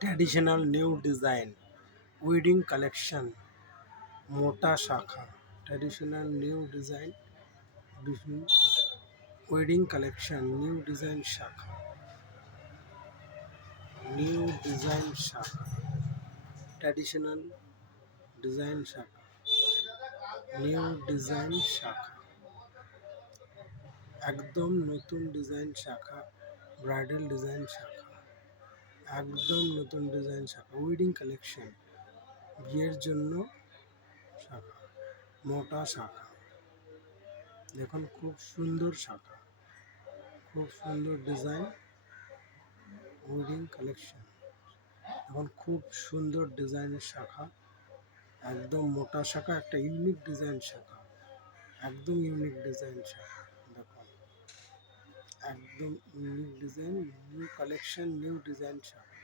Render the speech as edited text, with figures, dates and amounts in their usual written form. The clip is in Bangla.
traditional new design weeding collection মোটা শাখা traditional new design wedding collection new design শাখা নিউ ডিজাইন শাখা ট্র্যাডিশনাল ডিজাইন শাখা নিউ ডিজাইন শাখা একদম নতুন ডিজাইন শাখা ব্রাইডাল ডিজাইন শাখা একদম নতুন ডিজাইন শাখা ওয়েডিং কালেকশন বিয়ের জন্য শাখা মোটা শাখা দেখুন খুব সুন্দর শাখা খুব সুন্দর ডিজাইন ওয়েডিং কালেকশন এখন খুব সুন্দর ডিজাইনের শাখা একদম মোটা শাখা একটা ইউনিক ডিজাইন শাখা একদম ইউনিক ডিজাইন শাখা দেখুন একদম unique design new collection new design শাখা